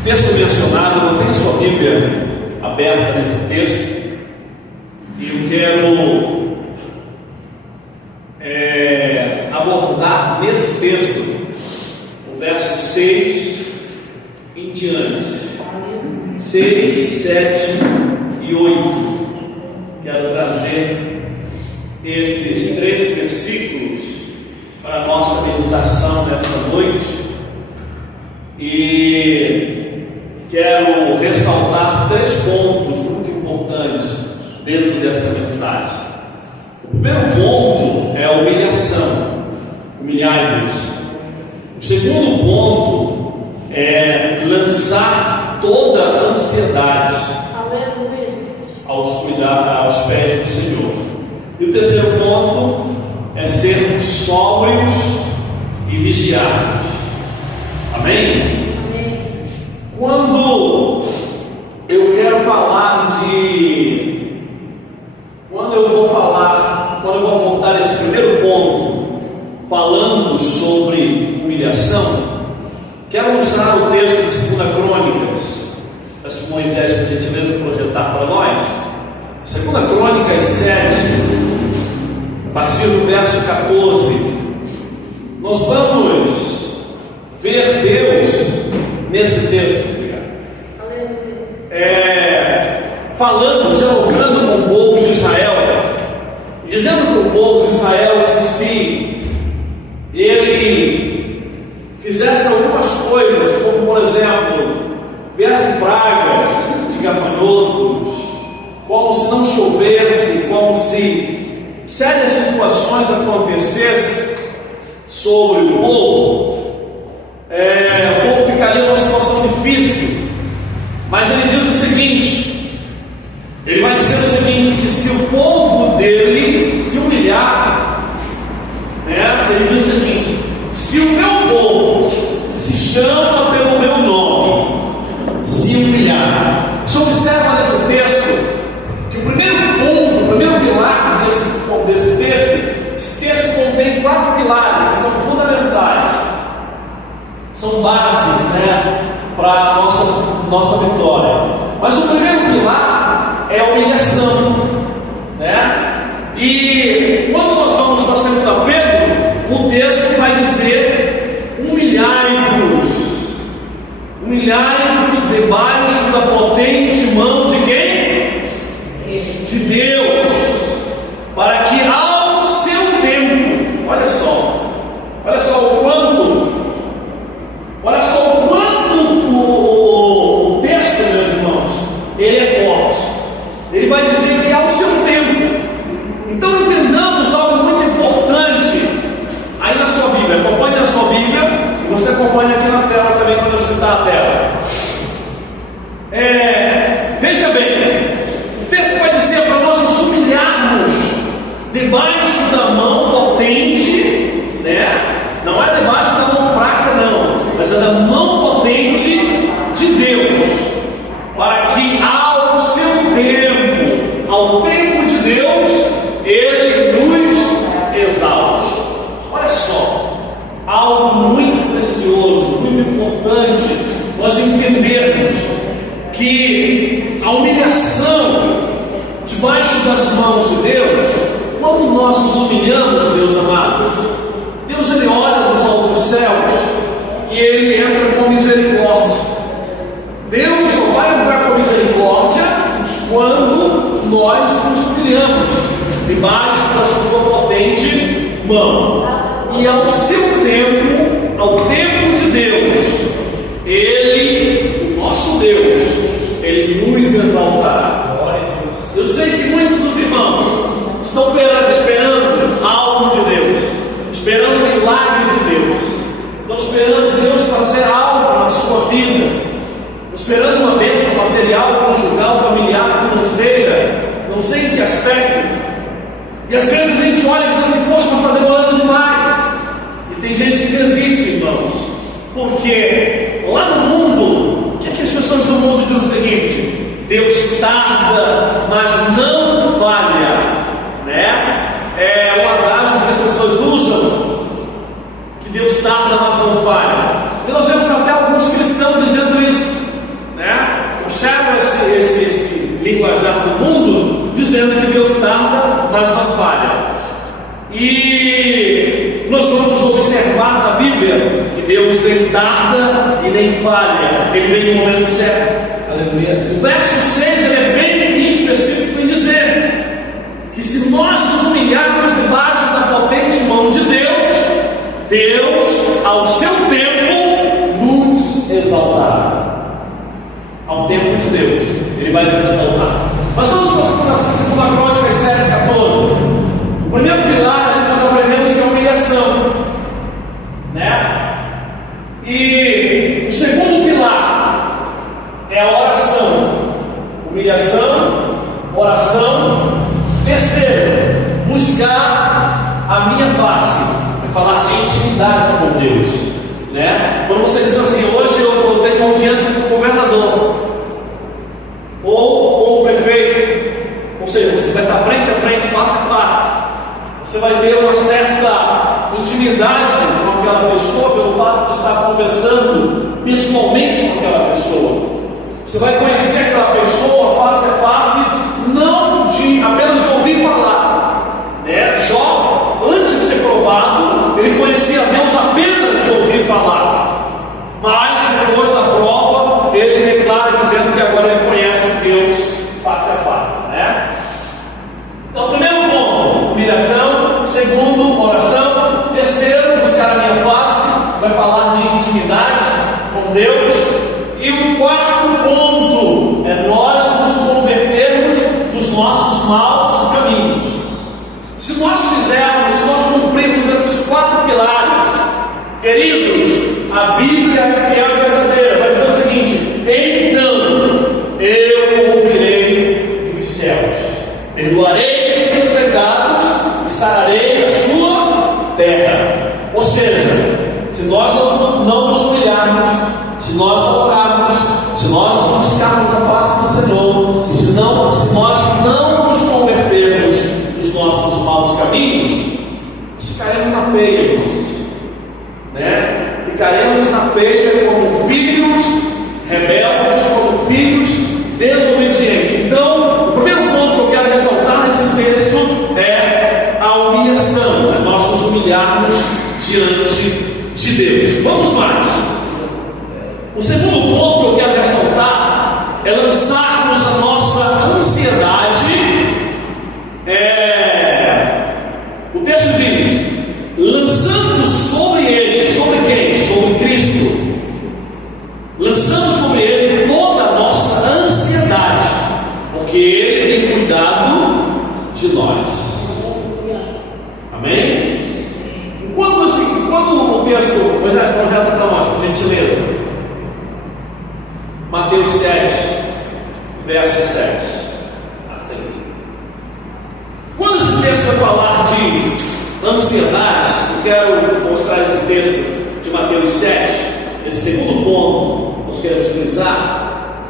O texto mencionado, não tem a sua Bíblia aberta nesse texto, e eu quero abordar nesse texto o verso 6 em diante, 6, 7 e 8. Quero trazer esses 3 versículos para a nossa meditação nesta noite, e quero ressaltar 3 pontos muito importantes dentro dessa mensagem. O primeiro ponto é a humilhação, humilhai-vos. O segundo ponto é lançar toda a ansiedade aos pés do Senhor. E o terceiro ponto é sermos sóbrios e vigiados. Amém? Amém. Quando eu quero falar quando eu vou abordar esse primeiro ponto, falando sobre humilhação, quero usar o texto de 2 Crônicas. Peço que Moisés, por gentileza, projetar para nós. 2 Crônicas 7, a partir do verso 14. Nós vamos ver Deus nesse texto, falando, dialogando com o povo de Israel, dizendo para o povo de Israel que se ele fizesse algumas coisas, como por exemplo, viesse pragas de gafanhotos, como se não chovesse, como se sérias situações acontecessem sobre o povo ficaria numa situação difícil. Mas ele diz o seguinte, ele vai dizer o seguinte, que se o povo dele se humilhar, ele diz o seguinte: se o meu povo, que se chama pelo meu nome, se humilhar. Você observa nesse texto que o primeiro ponto, o primeiro pilar desse texto, esse texto contém 4 pilares que são fundamentais, são bases, para a nossa vitória. Mas o primeiro pilar é a humilhação, E quando nós vamos para 2 Pedro, o texto vai dizer: humilhai-vos debaixo da potente mão de quem? De Deus, para que ao seu tempo, olha só o quanto o texto, meus irmãos, ele é forte. Ele vai dizer que ao seu tempo. Então entendamos algo muito importante aí na sua Bíblia. Acompanhe a sua Bíblia e você acompanha aqui na tela também quando eu citar a tela. Veja bem, o texto vai dizer para nós nos humilharmos debaixo da mão potente, não é debaixo da mão fraca, não, mas é da mão potente de Deus, para que ao seu tempo, ao tempo de Deus, Ele nos exalte. Olha só, algo muito precioso, muito importante nós entendermos que a humilhação debaixo das mãos de Deus, quando nós nos humilhamos, meus amados, Deus ele olha dos altos céus e ele entra com misericórdia. Deus só vai entrar com misericórdia quando nós nos humilhamos debaixo da sua potente mão. E ao seu tempo, ao tempo de Deus, Ele, o nosso Deus, Ele nos exaltará. Eu sei que muitos dos irmãos estão esperando algo de Deus, esperando o milagre de Deus, estão esperando Deus fazer algo na sua vida, esperando uma bênção material, conjugal, familiar, financeira, não sei em que aspecto. E às vezes a gente olha e diz assim: poxa, mas está demorando demais. E tem gente que desiste, irmãos, porque lá no mundo, o que as pessoas do mundo dizem o seguinte: Deus tarda, mas não falha, É um adágio que as pessoas usam, que Deus tarda, mas não falha. E nós vemos até alguns cristãos dizendo isso. nem tarda e nem falha, ele vem no momento certo. Aleluia. O verso 6 ele é bem específico em dizer que se nós nos humilharmos debaixo da potente mão de Deus, Deus, ao seu tempo, nos exaltará. Ao tempo de Deus, Ele vai nos exaltar. Mas vamos para a segunda Crônicas 7:14. O primeiro pilar nós aprendemos que é a humilhação, né? E o segundo pilar é a oração. Humilhação, oração. Terceiro, buscar a minha face. É falar de intimidade com Deus, né? Quando você diz assim, hoje eu tenho uma audiência com o governador ou com o prefeito, ou seja, você vai estar frente a frente, face a face. Você vai ter uma certa intimidade com aquela pessoa pelo fato de estar conversando pessoalmente com aquela pessoa. Você vai conhecer aquela pessoa face a face, não apenas de ouvir falar, né? Jó, antes de ser provado, ele conhecia Deus apenas de ouvir falar, mas depois da prova, ele declara dizendo que agora ele conhece Deus face a face, né? Então, primeiro ponto, humilhação. Segundo, oração. Terceiro, buscar a minha face, vai falar de intimidade com Deus. E o quarto ponto é nós nos convertermos dos nossos maus caminhos. Se nós fizermos, se nós cumprirmos esses quatro pilares, queridos, a Bíblia é fiel e verdadeira. Vai dizer o seguinte: então eu ouvirei dos céus, perdoarei os seus pecados e sararei a sua terra. Ou seja, se nós não nos humilharmos, se nós não orarmos, se nós não buscarmos a face do Senhor, e se nós não nos convertermos dos nossos maus caminhos, ficaremos na peia, irmãos, né? Ficaremos na peia como filhos rebeldes, como filhos desobedientes. Então, o primeiro ponto que eu quero ressaltar nesse texto é a humilhação, né? Nós nos humilharmos diante de Deus. Vamos mais. O segundo ponto que eu quero ressaltar é lançarmos a nossa ansiedade. O texto diz: lançando sobre ele, sobre quem? Sobre Cristo. Lançando sobre ele toda a nossa ansiedade, porque ele tem cuidado de nós. Amém? Quando o texto, Moisés, projeta para nós, por gentileza, Mateus 7, verso 7 a seguir. Quando esse texto vai falar de ansiedade, eu quero mostrar esse texto de Mateus 7, esse segundo ponto que nós queremos frisar.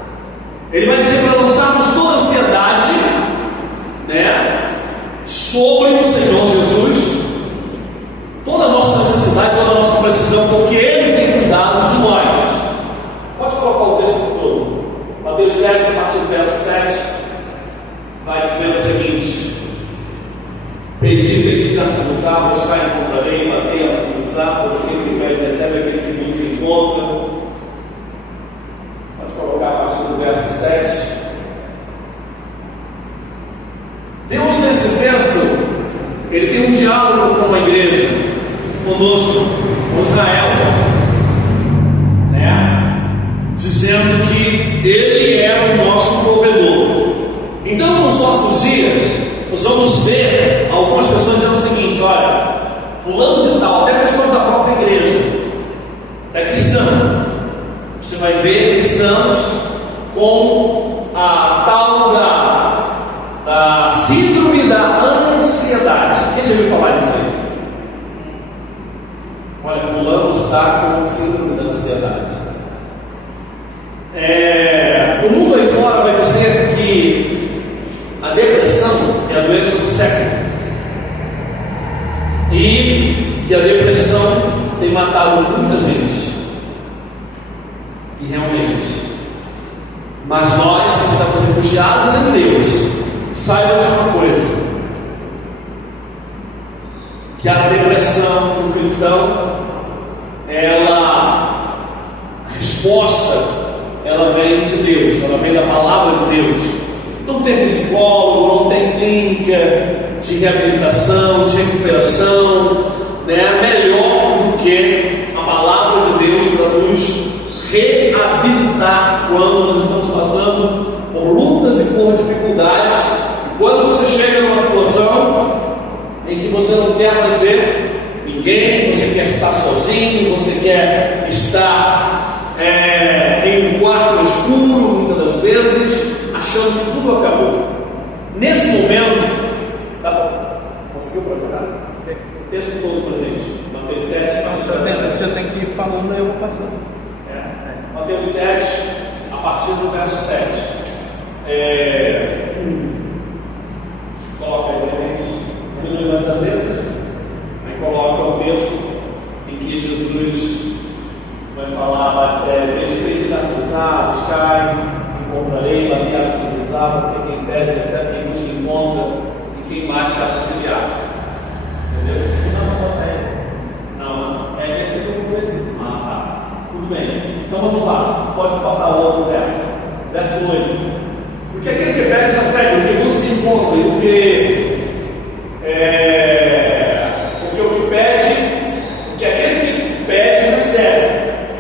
Ele vai dizer para lançarmos toda a ansiedade, né, sobre o Senhor Jesus, toda a nossa necessidade, toda a nossa precisão, porque Ele tem cuidado de nós. Pode colocar o texto todo. Mateus 7, a partir do verso 7, vai dizer o seguinte: pedi, dar-se-vos-á, buscar e encontrarei, batei, abrir-se-vos-á, pois aquele que pede recebe, aquele que busca encontra. Pode colocar a partir do verso 7. Deus, nesse texto, Ele tem um diálogo com a igreja, conosco, com Israel, né? Dizendo que Ele é o nosso provedor. Então, nos nossos dias, nós vamos ver algumas pessoas dizendo o seguinte: olha, fulano de tal, até pessoas da própria igreja, é cristã. Você vai ver cristãos com a tal da síndrome da ansiedade. Quem já ouviu falar disso aí? Olha, fulano está com síndrome da ansiedade. O mundo aí fora vai dizer que a depressão é a doença do século e que a depressão tem matado muita gente. E realmente, mas nós que estamos refugiados em Deus, saibam de uma coisa: que a depressão do cristão, ela resposta, ela vem de Deus, ela vem da palavra de Deus. Não tem psicólogo, não tem clínica de reabilitação, de recuperação, né? Melhor do que a palavra de Deus para nos reabilitar quando nós estamos passando por lutas e por dificuldades. Quando você chega numa situação em que você não quer mais ver ninguém, você quer estar sozinho, você quer estar em um quarto escuro, muitas das vezes, achando que tudo acabou. Nesse momento, tá bom? Conseguiu procurar? O texto todo para a gente. Mateus 7, você tem que ir falando, aí eu vou passando. Mateus 7, a partir do verso 7. Coloca aí, gente. Diminui mais as letras. Aí coloca o texto em que Jesus vai falar: respeite das cisadas, buscai, encontrarei, bater a civilizada, porque quem pede recebe, quem busca encontra, e quem bate a auxiliar. Entendeu? Não, é esse que eu conheci. Tá. Tudo bem. Então vamos lá. Pode passar o outro verso. Verso 8. Porque aquele que pede recebe, o que busca encontra, e o que aquele que pede recebe,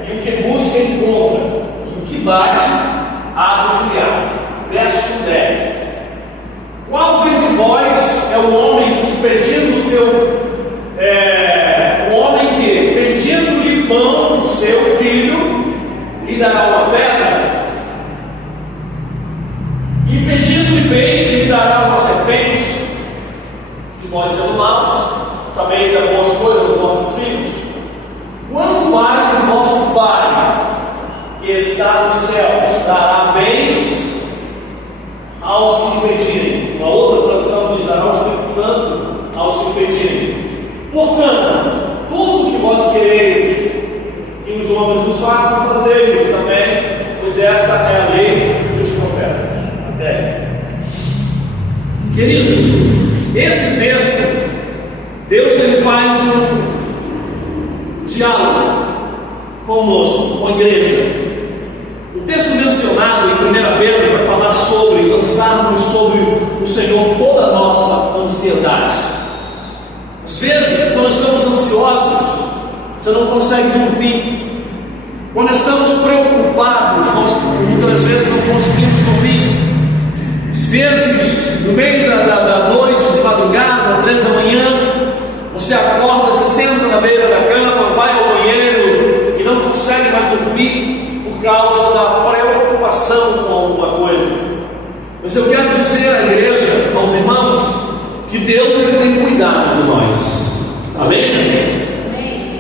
e o que busca encontra, e o que bate abre-se-lhe. Verso 10. Qual dentre vós é o homem que pedindo o seu pedindo-lhe pão, o seu filho, lhe dará uma pedra? E pedindo-lhe peixe, lhe dará uma serpente? Se vós sendo maus, sabeis dar boas coisas aos vossos filhos, quanto mais o vosso Pai, que está nos céus, dará bens aos que pedirem. Uma outra tradução diz: dará o Espírito Santo aos que pedirem. Portanto, tudo que vós quereis que os homens nos façam, fazei-vos também, pois esta é a lei dos profetas. Até. Queridos, esse texto, Deus ele faz um diálogo conosco, com a igreja. O texto mencionado em 1 Pedro vai falar sobre lançarmos sobre o Senhor toda a nossa ansiedade. Às vezes, quando estamos ansiosos, você não consegue dormir. Quando estamos preocupados, nós muitas vezes não conseguimos dormir. Às vezes, no meio da noite, de madrugada, 3 da manhã, você acorda, se senta na beira da cama, vai ao banheiro e não consegue mais dormir por causa da preocupação com alguma coisa. Mas eu quero dizer à igreja, aos irmãos, que Deus ele tem cuidado de nós. Amém?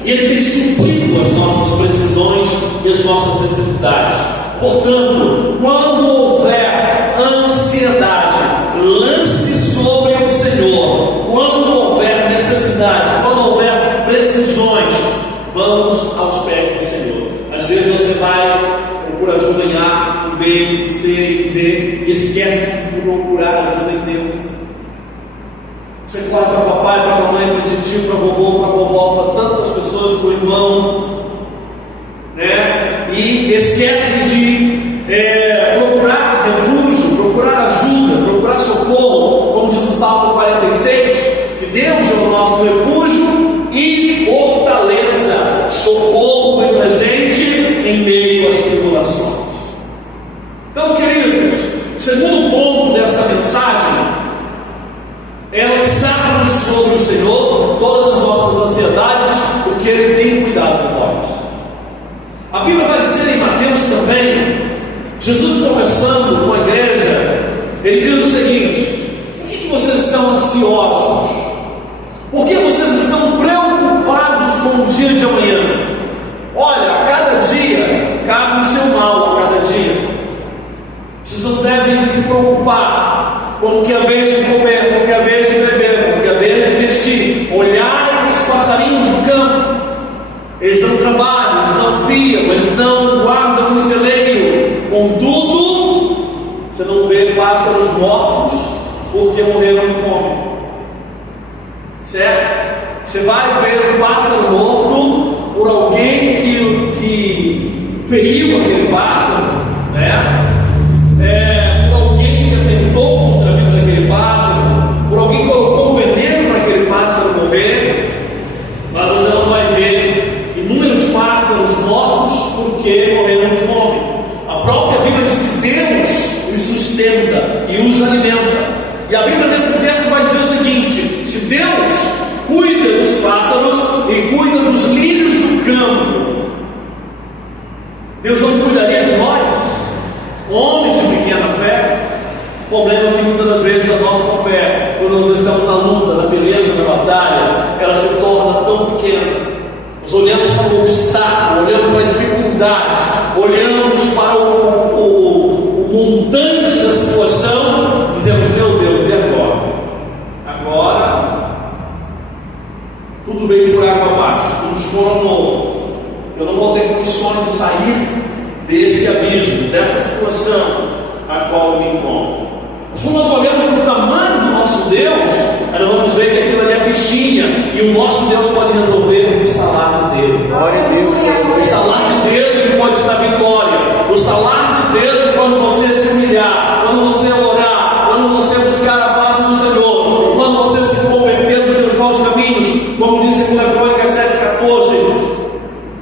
E Ele tem suprido as nossas precisões e as nossas necessidades. Portanto, quando houver ansiedade, lance sobre o Senhor. Quando houver necessidade, quando houver precisões, vamos aos pés do Senhor. Às vezes você vai procurar ajuda em A, em B, em C, em D, e esquece de procurar ajuda em Deus. Você corre para papai, para mamãe, para tio, para vovô, para vovó, para tantas pessoas, para o irmão, né? E esquece de procurar refúgio, procurar ajuda, procurar socorro, como diz o Salmo 46, que Deus é o nosso refúgio e fortaleza, socorro bem presente em meio às tribulações. Então, queridos, o segundo ponto dessa mensagem é lançarmos sobre o Senhor todas as nossas ansiedades, porque Ele tem cuidado de nós. A Bíblia vai dizer em Mateus também, Jesus conversando com a igreja, Ele diz o seguinte: por que vocês estão ansiosos? Por que vocês estão preocupados com o dia de amanhã? Olha, a cada dia cabe o seu mal, a cada dia. Vocês não devem se preocupar com o que é a vez de comer, com o que é a vez de beber, com o que é a vez de vestir. Olhai os passarinhos do campo. Eles não trabalham, eles não fiam, eles não guardam no celeiro. Contudo, você não vê pássaros mortos porque morreram de fome. Certo? Você vai ver um pássaro morto por alguém que feriu aquele pássaro, né? Por alguém que atentou contra a vida daquele pássaro, por alguém que colocou um veneno para aquele pássaro morrer, mas você não vai ver inúmeros pássaros mortos porque morreram de fome. A própria Bíblia diz que Deus os sustenta e os alimenta. E a Bíblia nesse texto vai dizer o seguinte: se Deus cuida dos pássaros e cuida dos lírios do campo, Deus não cuidaria de nós, homens de pequena fé? O problema é que muitas das vezes a nossa fé, quando nós estamos na luta, na beleza, na batalha, ela se torna tão pequena. Nós olhamos para o obstáculo, olhamos para a dificuldade, olhamos para o montante da situação, dizemos: meu Deus, e agora? Agora tudo veio por água abaixo, tudo desmoronou. Eu não vou ter condições de sair desse abismo, dessa situação a qual eu me encontro. Mas quando nós olhamos para o tamanho do nosso Deus, nós vamos ver que aquilo ali é fichinha, e o nosso Deus pode resolver o estalar de dedo. Glória a Deus. O estalar de dedo, Ele pode te dar vitória. O estalar de dedo, quando você se humilhar, quando você orar, quando você buscar a face do Senhor, quando você se converter nos seus maus caminhos, como diz em 2 Crônicas 7,14,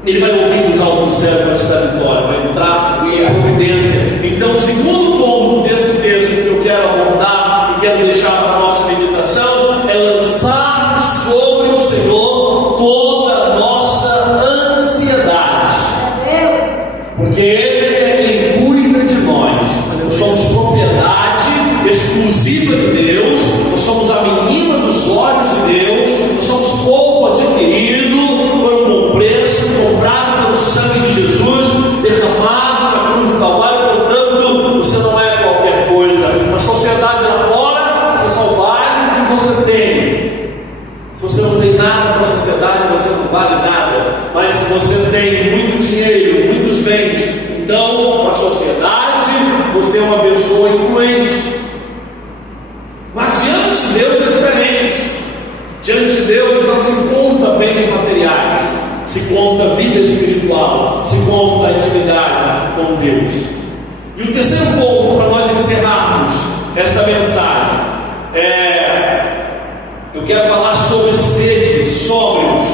Ele vai ouvir dos altos do céu para te dar vitória, vai entrar em providência. Então, o segundo ponto desse texto que eu quero abordar e quero deixar para a nossa meditação é lançar sobre o Senhor toda a nossa ansiedade, porque Ele é quem cuida de nós. Nós somos propriedade exclusiva de Deus, nós somos a menina dos olhos de Deus, nós somos povo adquirido por um bom preço, comprado pelo sangue de Jesus, derramado na cruz do Calvário. Portanto, você não é qualquer coisa. Na sociedade lá fora, você só vale o que você tem. Se você não tem nada para a sociedade, você não vale nada. Mas se você tem muito dinheiro, muitos bens, então, para a sociedade, você é uma pessoa influente. Mas diante de Deus é diferente. Diante de Deus não se conta bens materiais, se conta vida espiritual, se conta intimidade com Deus. E o terceiro ponto para nós encerrarmos esta mensagem eu quero falar sobre sede, sóbrios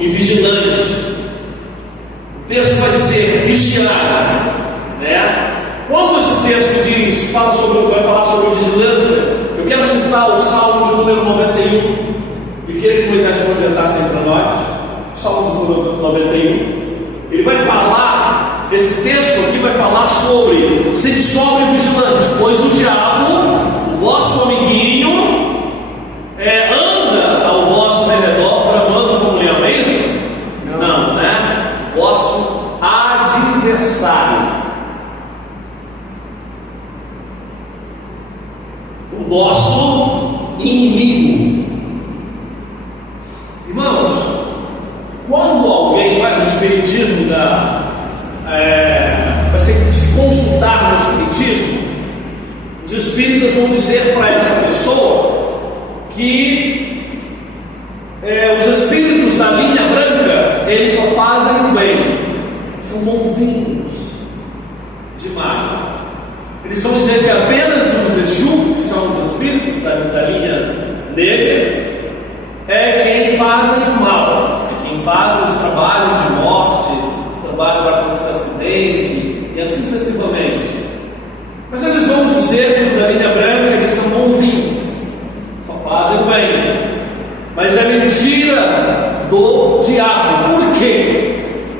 e vigilantes. O texto vai dizer vigiar, né? Quando esse texto vai falar sobre vigilância, eu quero citar o Salmo de número 91. E queria que Moisés projetasse aí para nós, Salmo de número 91. Ele vai falar, esse texto aqui vai falar sobre ser sóbrio e vigilante, pois o diabo, o vosso amiguinho, anda ao vosso redor bramando como leão, é isso? Não, né? Vosso adversário, o vosso inimigo. Irmãos, quando alguém vai no espiritismo, para se consultar no espiritismo, os espíritas vão dizer para essa pessoa que os espíritos da linha branca, eles só fazem o bem, são bonzinhos demais. Eles vão dizer que apenas os Exu, que são os espíritos da linha negra, é quem fazem o mal, é quem fazem os trabalhos de morte, trabalho para acontecer acidente e assim sucessivamente. Mas eles vão dizer que da linha branca eles são bonzinhos, só fazem o bem. Mas é mentira do diabo. Por quê?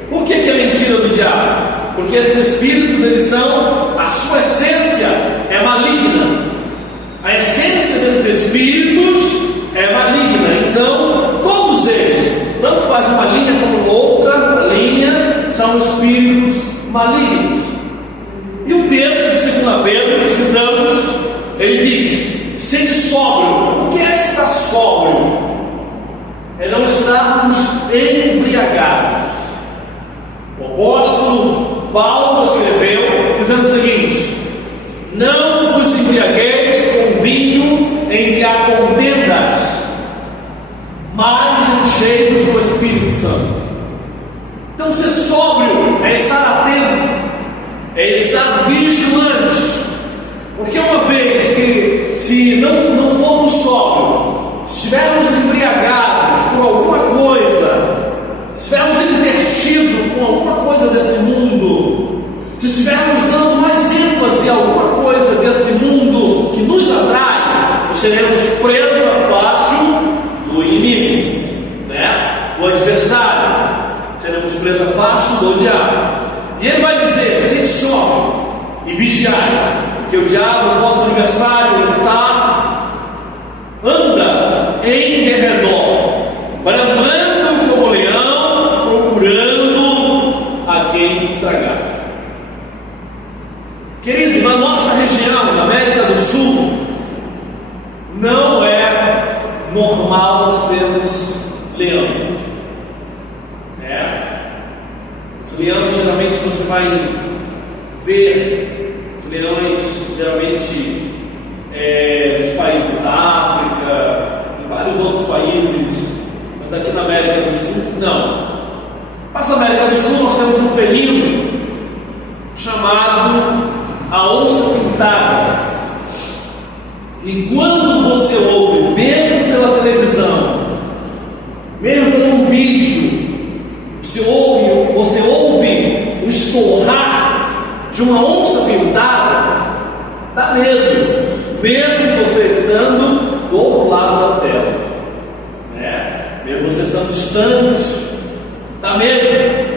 Por que é mentira do diabo? Porque esses espíritos, eles são, a sua essência é maligna. A essência desses espíritos é maligna. Então, todos eles, tanto faz uma linha como outra linha, são espíritos malignos. E o texto de 2 Pedro que citamos, ele diz: sede sóbrio. O que é estar sóbrio? É não estarmos embriagados. O apóstolo Paulo escreveu dizendo o seguinte: não vos embriagueis com vinho em que há contendas, mas cheios do Espírito Santo. Então, ser sóbrio é estar atento estivermos dando mais ênfase a alguma coisa desse mundo que nos atrai, nós seremos presa fácil do inimigo, né? Do adversário. Seremos presa fácil do diabo. E ele vai dizer: sede só e vigiai, porque o diabo, o vosso adversário, anda em derredor, bramando como leão, procurando a quem tragar. Querido, na nossa região, na América do Sul, não é normal nós termos leão. Os leões, geralmente, você vai ver os leões, geralmente, nos países da África, em vários outros países, mas aqui na América do Sul, não. Mas na América do Sul nós temos um felino chamado a onça pintada. E quando você ouve, mesmo pela televisão, mesmo pelo vídeo, você ouve o estorrar de uma onça pintada, dá medo, mesmo você estando do outro lado da tela, né? Mesmo você estando distante, dá medo.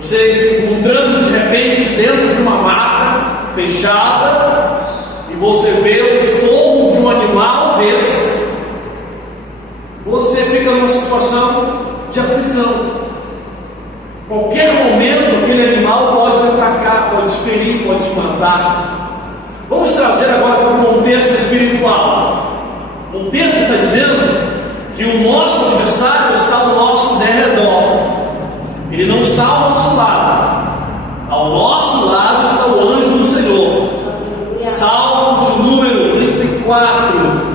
Você se encontrando de repente dentro de uma mata fechada e você vê o estorro de um animal desse, você fica numa situação de aflição. Qualquer momento aquele animal pode te atacar, pode te ferir, pode te matar. Vamos trazer agora para o contexto espiritual. O texto está dizendo que o nosso adversário está ao nosso derredor. Ele não está ao nosso lado. Ao nosso lado está o anjo do Senhor. Salmo de número 34,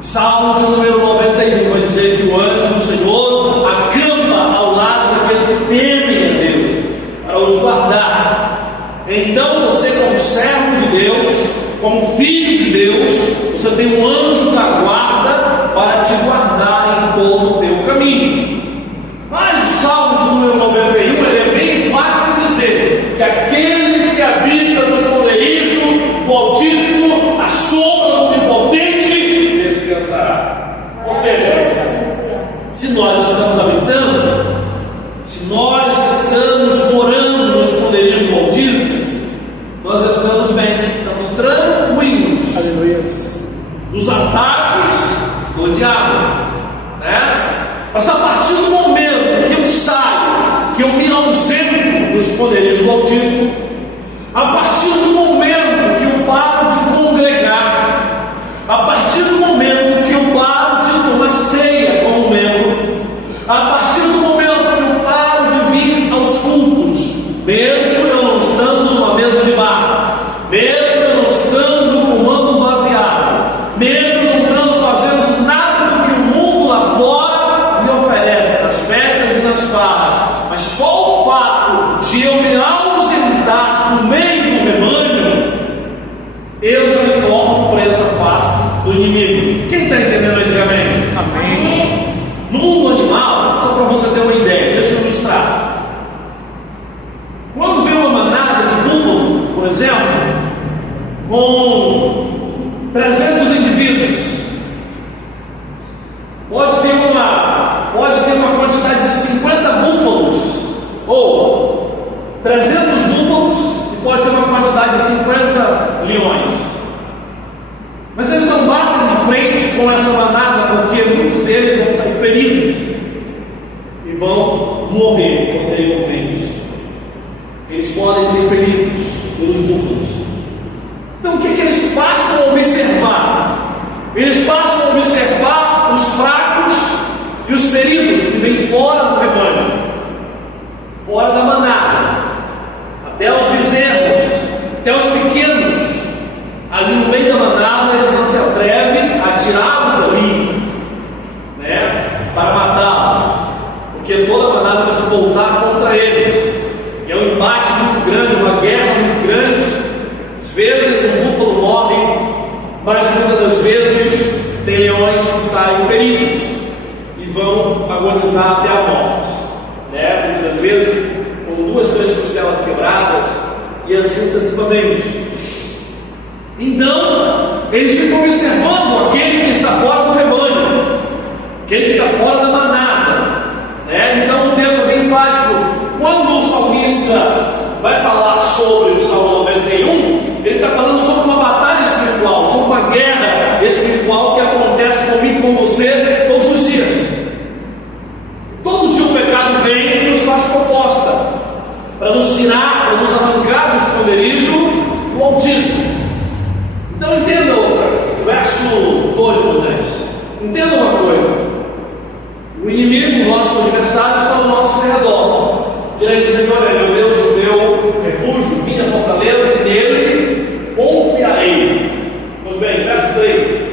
Salmo de número 91 vai dizer que o anjo do Senhor acampa ao lado daqueles que temem a Deus, para os guardar. Então você, como servo de Deus, como filho de Deus, você tem um anjo da guarda para te guardar em todo o teu caminho. Mas o Salmo de número 91 ele é bem fácil de dizer que aquele que habita no esconderijo do Altíssimo, a sombra do Onipotente, descansará. Ou seja, se nós estamos habitando, se nós estamos morando no esconderijo do Altíssimo, nós estamos bem, estamos tranquilos. Aleluia. Dos ataques do diabo, né? Mas a partir do momento que eu saio, que eu me ausento dos esconderijos do Altíssimo, a partir do momento que eu paro de congregar, a partir do momento que eu paro de tomar ceia como membro, a partir do momento que eu paro de vir aos cultos, mesmo eu não estando numa mesa de bar, mesmo eu não estando fumando um baseado, mesmo não estando fazendo nada do que o mundo lá fora me oferece, nas festas e nas farras, mas só o fato de eu me ausentar no meio do rebanho, eu já me torno presa fácil do inimigo. Quem está entendendo antigamente? Amém. No mundo animal, só para você ter uma ideia, deixa eu ilustrar. Quando vê uma manada de búfalo, por exemplo, com 300 indivíduos, pode ter uma quantidade de 50 búfalos, ou 300 búfalos, e pode ter uma quantidade de 50 leões. Mas eles não batem de frente com essa manada, porque muitos deles vão sair feridos e vão morrer posteriormente. Eles podem ser feridos pelos búfalos. Então o que eles passam a observar? Eles passam a observar os fracos e os feridos que vêm fora do rebanho, fora da manada, até os bezerros, até os pequenos. Ali no meio da manada eles não se atrevem a tirá-los dali, né, para matá-los, porque toda a manada vai se voltar contra eles. É um embate muito grande, uma guerra muito grande. Às vezes um búfalo morre, mas muitas das vezes tem leões que saem feridos e vão agonizar até a morte, né? Muitas das vezes com 2, 3 costelas quebradas, e assim sucessivamente. Então, eles ficam observando aquele que está fora do rebanho, aquele que está fora da manada, né? Então o texto é bem enfático. Quando o salmista vai falar sobre o Salmo 91, ele está falando sobre uma batalha espiritual, sobre uma guerra espiritual que acontece comigo e com você todos os dias. Todo dia o pecado vem e nos faz proposta para nos tirar, para nos arrancar do esconderijo do Altíssimo. Então entenda o verso 2 do 10. Entenda uma coisa: o inimigo, o nosso adversário, está ao nosso redor. Direi do Senhor: é meu Deus, o meu refúgio, minha fortaleza, e nele confiarei. Pois bem, verso 3: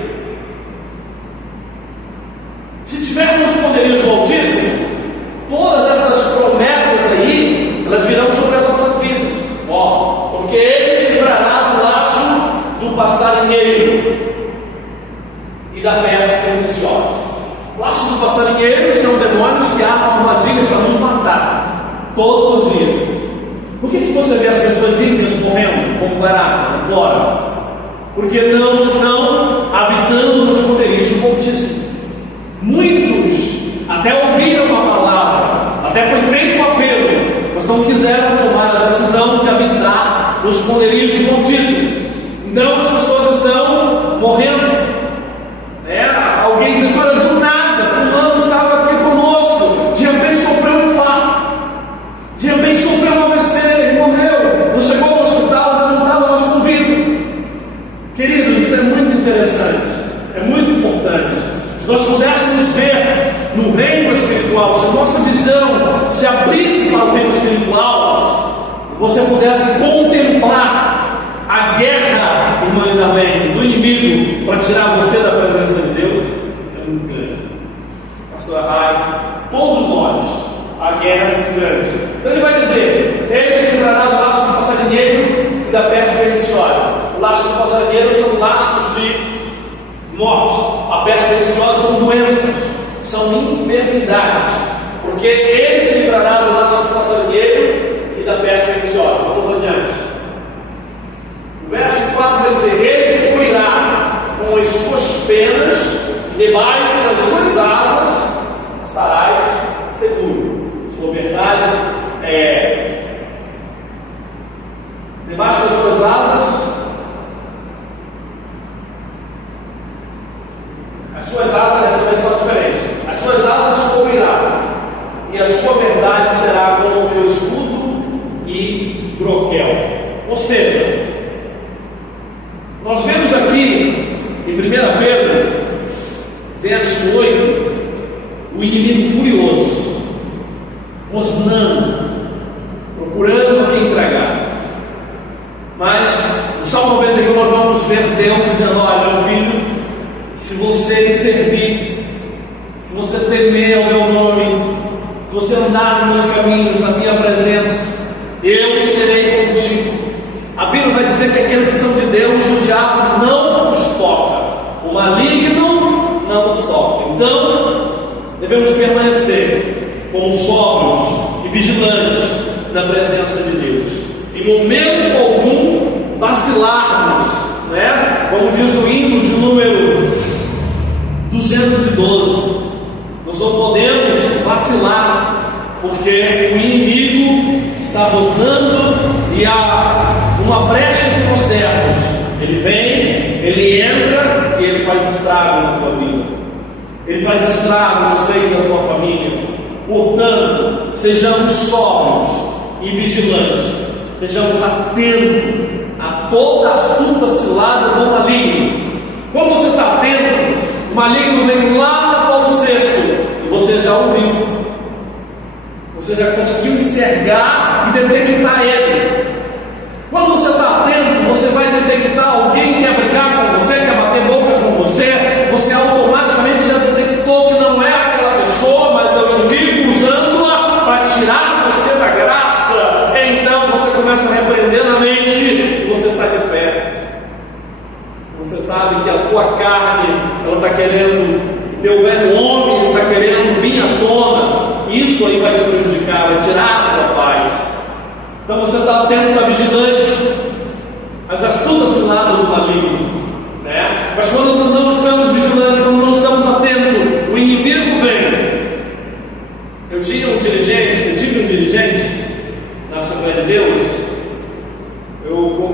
se tivermos o esconderijo do Altíssimo, todas essas promessas aí, elas virão sobre as nossas vidas. Porque ele te livrará do laço do passarinheiro e da peste perniciosa. Laços do passarinheiro são demônios que armam armadilha para nos matar todos os dias. Por que você vê as pessoas ímpias morrendo, como barata, flora? Porque não estão habitando no esconderijo do Altíssimo. Muitos até ouviram a palavra, até foi feito um apelo, mas não quiseram tomar a decisão de habitar no esconderijo do Altíssimo. Então as pessoas estão morrendo. Alguém diz: olha, do nada, fulano estava aqui conosco, de repente sofreu um infarto, de repente sofreu um AVC e morreu, não chegou no hospital, já não estava mais com vida. Queridos, isso é muito interessante, é muito importante. Se nós pudéssemos ver no reino espiritual, se a nossa visão se abrisse para o reino espiritual, você pudesse contemplar a guerra, humanidamente, do inimigo para tirar você da presença de Deus, é muito grande. Pastor Arraio, todos nós, a guerra é muito grande. Então ele vai dizer: ele se livrará do laço do passarinheiro e da peste perniciosa. O laço do passarinheiro são laços de morte, a peste perniciosa são doenças, são enfermidades, porque ele se livrará do laço do passarinheiro e da peste perniciosa. Vamos adiante. O verso 4 vai dizer: ele te cobrirá com as suas penas, e debaixo das suas asas estarás seguro. Sua verdade é debaixo das suas asas. As suas asas, essa versão é diferente. As suas asas te cobrirá, e a sua verdade será como o teu escudo e broquel. Ou seja, nós vemos aqui em 1 Pedro, verso 8, o inimigo furioso, rosnando, procurando a quem entregar. Mas no Salmo 91 nós vamos ver Deus dizendo: olha, meu filho, se você me servir, se você temer ao meu nome, se você andar nos meus caminhos, na minha presença, eu serei contigo. A Bíblia vai dizer que aqueles que são de Deus, o diabo não os toca, o maligno não os toca. Então, devemos permanecer como sóbrios e vigilantes na presença de Deus. Em momento algum, vacilarmos, né? Como diz o hino de número 212, nós não podemos vacilar, porque o inimigo está rosnando e há uma brecha que nós demos. Ele vem, ele entra e ele faz estrago na tua vida, ele faz estrago no seio da tua família. Portanto, sejamos sóbrios e vigilantes, sejamos atentos a toda astuta cilada do maligno. Quando você está atento, o maligno vem lá na Paulo VI e você já ouviu, você já conseguiu enxergar e detectar ele. Quando você está atento, você vai detectar alguém que quer brigar com você, quer bater boca com você, você automaticamente já detectou que não é aquela pessoa, mas é o inimigo usando-a para tirar você da graça. Então você começa a repreender na mente e você sai de pé. Você sabe que a tua carne, ela está querendo, teu velho homem está querendo vir à tona. Isso aí vai te prejudicar, vai tirar a tua paz. Então você está atento, está vigilante.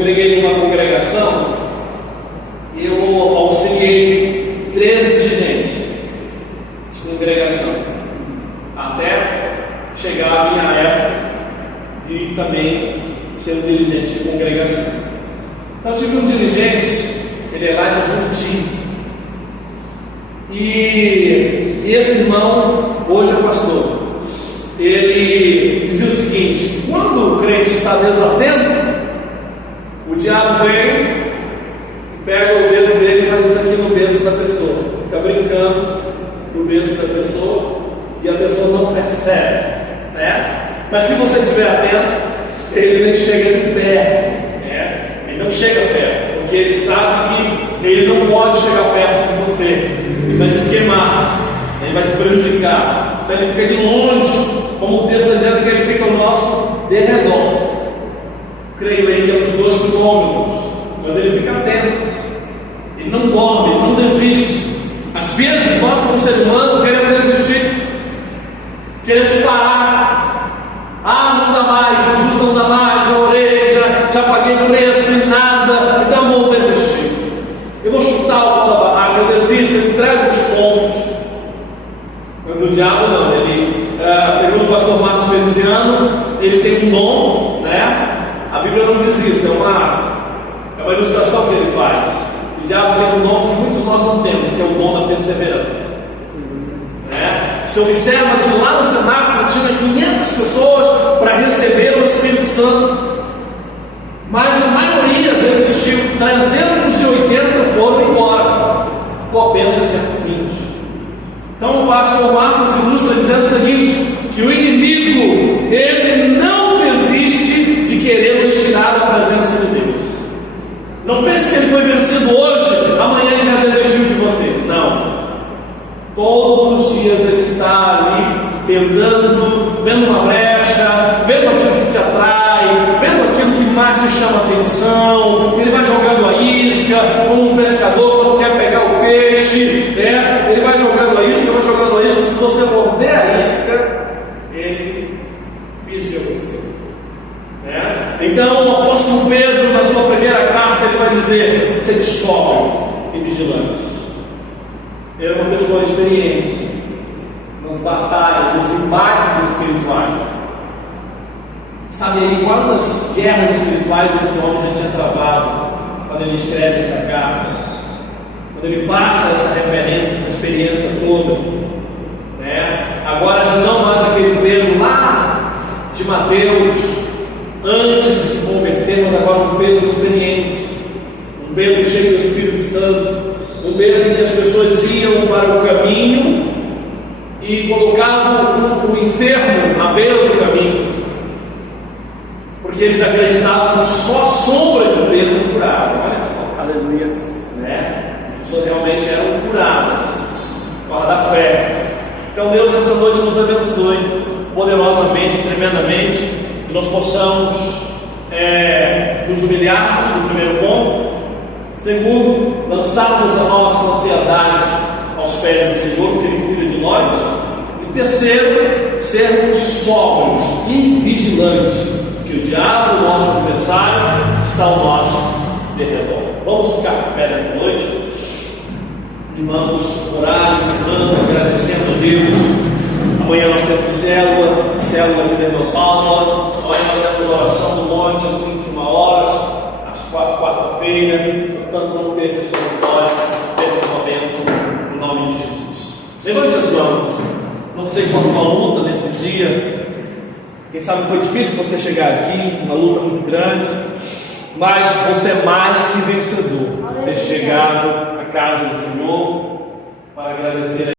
congreguei numa congregação, eu auxiliei 13 dirigentes de congregação, até chegar a minha época de também ser um dirigente de congregação. Então eu tive um dirigente, ele é lá de Juntinho, e esse irmão hoje é pastor. Ele dizia o seguinte: quando o crente está desatento, o diabo vem, pega o dedo dele e faz isso aqui no berço da pessoa, fica brincando no berço da pessoa, e a pessoa não percebe, né? Mas se você estiver atento, ele nem chega de perto, né? Ele não chega perto, porque ele sabe que ele não pode chegar perto de você, ele vai se queimar, ele vai se prejudicar. Então ele fica de longe, como o texto está dizendo que ele fica ao nosso derredor. Creio aí que é uns 2 quilômetros, mas ele fica atento, ele não dorme, ele não desiste. Às vezes nós, como ser humano, queremos desistir, queremos parar. Não dá mais, Jesus não dá mais, já orei, já paguei o preço e nada, então eu vou desistir, eu vou chutar o pau da barraca, eu desisto, eu entrego os pontos. Mas o diabo não, ele, segundo o pastor Marcos Feliciano, ele tem um dom, né? A Bíblia não diz isso, é uma ilustração que ele faz. O diabo tem um dom que muitos de nós não temos, que é o dom da perseverança. Você observa que lá no cenáculo tinha 500 pessoas para receber o Espírito Santo, mas a maioria desistiu. 380 foram embora, com apenas 120. Então o pastor Marcos ilustra dizendo o seguinte: que o inimigo, ele não desiste de querer nos tirar da presença de Deus. Não pense que ele foi vencido hoje, amanhã ele já desistiu de você. Não. Todos os dias ele está ali tentando, vendo uma brecha, vendo aquilo que te atrai, vendo aquilo que mais te chama a atenção. Ele vai jogando a isca, como um pescador quando quer pegar o peixe, né? Ele vai jogando a isca, se você morder a isca, ele fisga você, né? Então o apóstolo Pedro, na sua primeira carta, ele vai dizer: sede sóbrio e vigilante. Era uma pessoa experiente nas batalhas, nos embates espirituais. Sabe aí quantas guerras espirituais esse homem já tinha travado quando ele escreve essa carta, quando ele passa essa referência, essa experiência toda, né? Agora já não mais aquele Pedro lá de Mateus, antes de se converter, mas agora um Pedro experiente, um Pedro cheio do Espírito Santo, um Pedro que as pessoas iam para o caminho e colocavam o enfermo à beira do caminho, porque eles acreditavam que só a sombra de Pedro curava. Olha só, aleluia, né? As pessoas realmente eram curadas por causa da fé. Então Deus nessa noite nos abençoe poderosamente, tremendamente, que nós possamos nos humilharmos no primeiro ponto. Segundo, lançarmos a nossa ansiedade aos pés do Senhor, porque Ele cuida de nós. E terceiro, sermos sóbrios e vigilantes, porque o diabo, o nosso adversário, está ao nosso derredor. Vamos ficar de pé nessa noite e vamos orar, ensinando, agradecendo a Deus. Amanhã nós temos célula aqui dentro da Paula. Amanhã nós temos oração do monte às 21 horas, às quarta-feira. Portanto, não perca a sua vitória, perca a sua bênção, em nome de Jesus. Levante as mãos. Não sei qual foi a luta nesse dia. Quem sabe foi difícil você chegar aqui, uma luta muito grande, mas você é mais que vencedor ter chegado à casa do Senhor para agradecer a